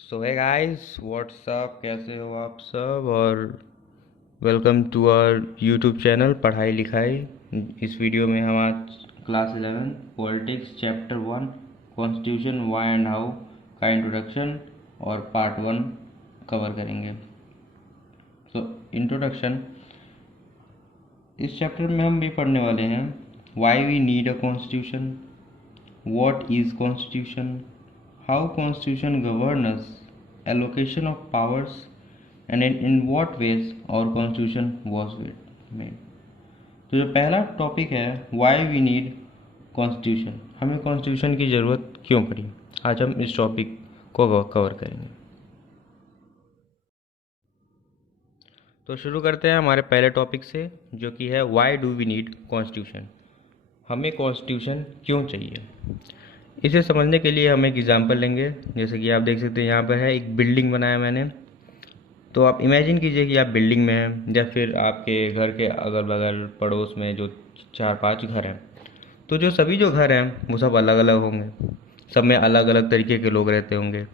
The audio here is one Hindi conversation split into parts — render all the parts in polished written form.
सो है गाइस व्हाट्सअप, कैसे हो आप सब। और welcome to our YouTube channel पढ़ाई लिखाई। इस वीडियो में हम आज class 11 politics chapter 1 constitution why and how का इंट्रोडक्शन और पार्ट 1 कवर करेंगे। सो इंट्रोडक्शन, इस चैप्टर में हम भी पढ़ने वाले हैं why we need a constitution, what is constitution, how constitution govern us, allocation of powers, and in what ways our constitution was made। तो जो पहला टॉपिक है वाई वी नीड कॉन्स्टिट्यूशन, हमें कॉन्स्टिट्यूशन की ज़रूरत क्यों पड़ी, आज हम इस टॉपिक को कवर करेंगे। तो शुरू करते हैं हमारे पहले टॉपिक से, जो कि है why do we need constitution, हमें कॉन्स्टिट्यूशन क्यों चाहिए। इसे समझने के लिए हम एक एग्जांपल लेंगे। जैसे कि आप देख सकते हैं यहाँ पर है एक बिल्डिंग बनाया मैंने। तो आप इमेजिन कीजिए कि आप बिल्डिंग में हैं या फिर आपके घर के अगल बगल पड़ोस में जो 4-5 घर हैं। तो जो सभी जो घर हैं वो सब अलग अलग होंगे, सब में अलग अलग तरीके के लोग रहते होंगे,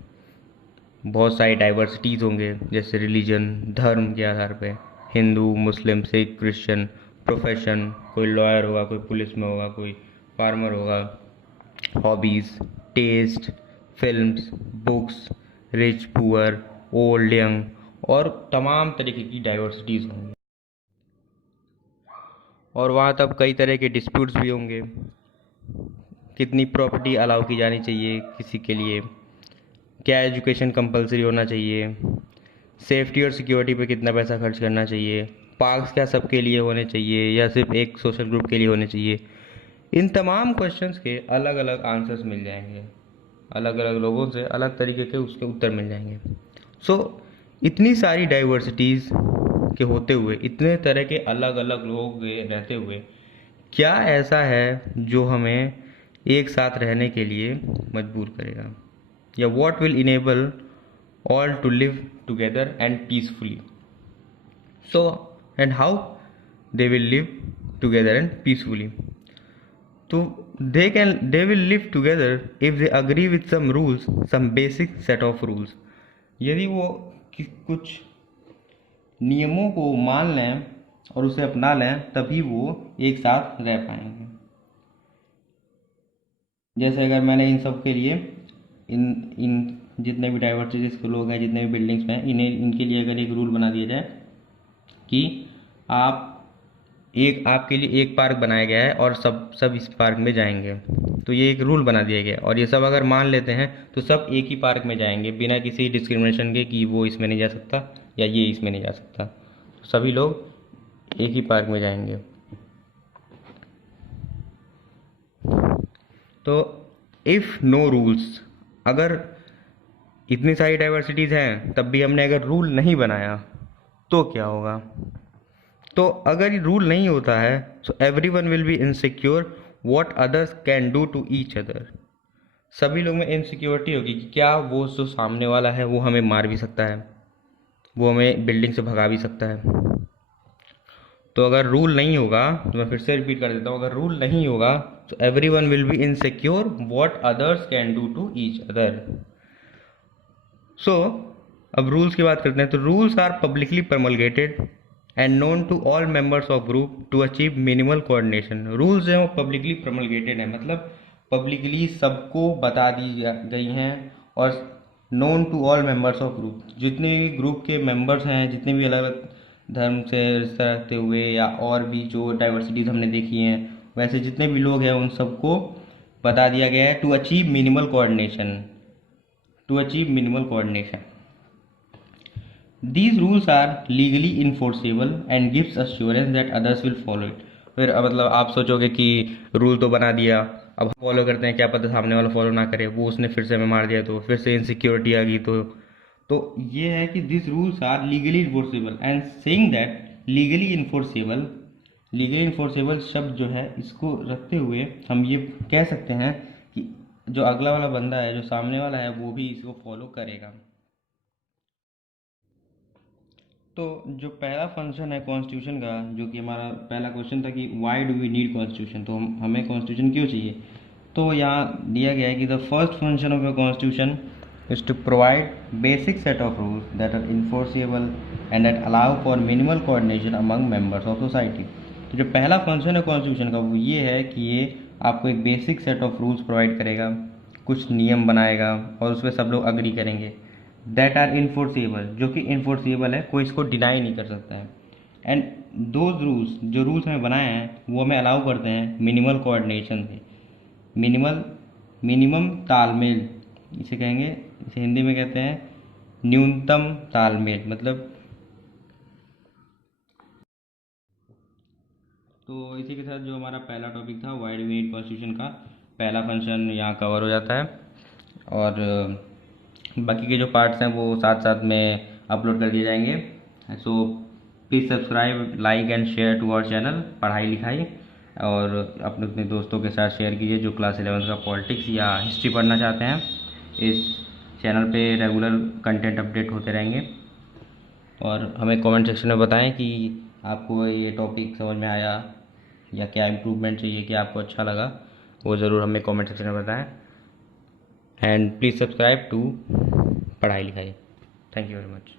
बहुत सारी डाइवर्सिटीज़ होंगे, जैसे रिलीजन, धर्म के आधार पे, Hindu, Muslim, Sikh, Christian, profession, कोई लॉयर होगा, कोई पुलिस में होगा, कोई फार्मर होगा, hobbies, taste, films, books, rich poor, old young, और तमाम तरीके की डाइवर्सिटीज़ होंगी। और वहाँ तब कई तरह के डिस्प्यूट्स भी होंगे, कितनी प्रॉपर्टी अलाउ की जानी चाहिए किसी के लिए, क्या एजुकेशन कंपलसरी होना चाहिए, सेफ्टी और सिक्योरिटी पे कितना पैसा खर्च करना चाहिए, पार्क्स क्या सबके लिए होने चाहिए या सिर्फ एक सोशल ग्रुप के लिए होने चाहिए। इन तमाम क्वेश्चंस के अलग अलग आंसर्स मिल जाएंगे, अलग अलग लोगों से अलग तरीके के उसके उत्तर मिल जाएंगे। सो इतनी सारी डाइवर्सिटीज़ के होते हुए, इतने तरह के अलग अलग लोग रहते हुए, क्या ऐसा है जो हमें एक साथ रहने के लिए मजबूर करेगा, या what will enable all to live together and peacefully। So and how they will live together and peacefully। तो they will live together if they agree with some rules, some basic set of rules। यदि वो कुछ नियमों को मान लें और उसे अपना लें, तभी वो एक साथ रह पाएंगे। जैसे अगर मैंने इन सब के लिए इन इन जितने भी डाइवर्सिटीज़ के लोग हैं, जितने भी बिल्डिंग्स में, इन्हें इनके लिए अगर एक रूल बना दिया जाए कि आपके लिए एक पार्क बनाया गया है और सब इस पार्क में जाएंगे, तो ये एक रूल बना दिया गया और ये सब अगर मान लेते हैं तो सब एक ही पार्क में जाएंगे बिना किसी डिस्क्रिमिनेशन के कि वो इसमें नहीं जा सकता या ये इसमें नहीं जा सकता, तो सभी लोग एक ही पार्क में जाएंगे। तो इफ़ नो रूल्स, अगर इतनी सारी डाइवर्सिटीज़ हैं तब भी हमने अगर रूल नहीं बनाया तो क्या होगा। तो अगर रूल नहीं होता है so every one will be insecure what others can do to each other. सभी लोग में इनसिक्योरिटी होगी कि क्या वो जो सामने वाला है वो हमें मार भी सकता है, वो हमें बिल्डिंग से भगा भी सकता है। तो अगर रूल नहीं होगा, तो मैं फिर से रिपीट कर देता हूँ, अगर रूल नहीं होगा तो every one will be insecure what others can do to each other. So अब रूल्स की बात करते हैं। तो rules are publicly promulgated and known to all members of group to achieve minimal coordination. Rules हैं वो पब्लिकली प्रमलगेटेड है, मतलब पब्लिकली सबको बता दी गई हैं, और known to all members of group, जितने भी ग्रुप के मेंबर्स हैं, जितने भी अलग अलग धर्म से रिश्ता रखते हुए या और भी जो डाइवर्सिटीज़ हमने देखी हैं, वैसे जितने भी लोग हैं उन सबको बता दिया गया है to achieve minimal coordination, to achieve minimal coordination। These rules are legally enforceable and gives assurance that others will follow it। फिर मतलब आप सोचोगे कि रूल तो बना दिया, अब फॉलो करते हैं, क्या पता सामने वाला फॉलो ना करे, वो उसने फिर से हमें मार दिया तो फिर से इनसिक्योरिटी आ गई। तो ये है कि this rules are legally enforceable and saying that legally enforceable शब्द जो है इसको रखते हुए हम ये कह सकते हैं कि जो अगला वाला बंदा है, जो सामने वाला है, वो भी इसको फॉलो करेगा। तो जो पहला फंक्शन है कॉन्स्टिट्यूशन का, जो कि हमारा पहला क्वेश्चन था कि why do we need constitution, तो हमें कॉन्स्टिट्यूशन क्यों चाहिए। तो यहाँ दिया गया है कि the first function of a constitution is to provide basic set of rules that are enforceable and that allow for minimal coordination among members of society। तो जो पहला फंक्शन है कॉन्स्टिट्यूशन का वो ये है कि ये आपको एक basic set of rules provide करेगा, कुछ नियम बनाएगा और उसमें सब लोग अग्री करेंगे, दैट आर इन्फोर्सेबल, जो कि इन्फोर्सेबल है, कोई इसको डिनाई नहीं कर सकता है। एंड दोज रूल्स, जो रूल्स हमें बनाए हैं वो हमें अलाउ करते हैं मिनिमल कोऑर्डिनेशन से, मिनिमम तालमेल इसे कहेंगे, इसे हिंदी में कहते हैं न्यूनतम तालमेल, मतलब। तो इसी के साथ जो हमारा पहला टॉपिक था why do we need constitution का पहला फंक्शन यहाँ कवर हो जाता है। और बाकी के जो पार्ट्स हैं वो साथ साथ में अपलोड कर दिए जाएंगे। So please subscribe, like and share to our channel पढ़ाई लिखाई, और अपने अपने दोस्तों के साथ शेयर कीजिए जो क्लास 11 का पॉलिटिक्स या हिस्ट्री पढ़ना चाहते हैं। इस चैनल पे रेगुलर कंटेंट अपडेट होते रहेंगे। और हमें कमेंट सेक्शन में बताएं कि आपको ये टॉपिक समझ में आया या क्या इम्प्रूवमेंट चाहिए, कि आपको अच्छा लगा, वो ज़रूर हमें कमेंट सेक्शन में बताएं। एंड प्लीज़ सब्सक्राइब टू पढ़ाई लिखाई। Thank you very much.